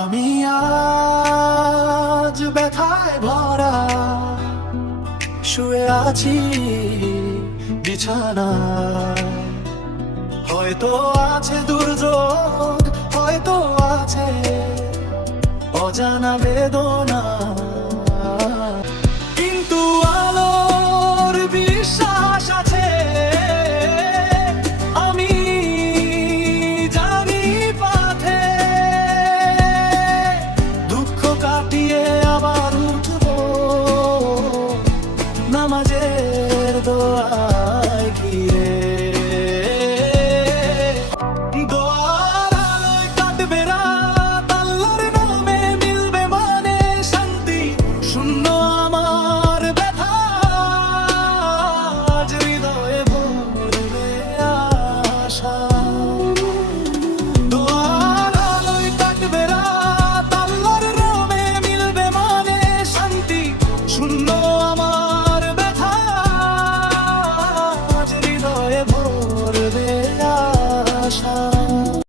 আমি আজ ব্যথায় ভরা শুয়ে আছি বিছানায়। হয়তো আছে দুর্যোগ, হয়তো আছে অজানা বেদনা, কিন্তু আলোর বিশ্বাস আছে। আমি জানি পথে দুঃখ কাটিয়ে আবার উঠবো নামাজের দোয়ায় ঘিরে। দোয়ার আলোয় কাটবে রাত, আল্লাহর নামে মিলবে মানে শান্তি। শূন্য আমার ব্যথা আজ হৃদয়ে ভরবে আশা। দোয়ার আলোয় কাটবে রাত, আল্লাহর নামে মিলবে মানে শান্তি। শূন্য আমার ব্যথা আজ হৃদয়ে ভরবে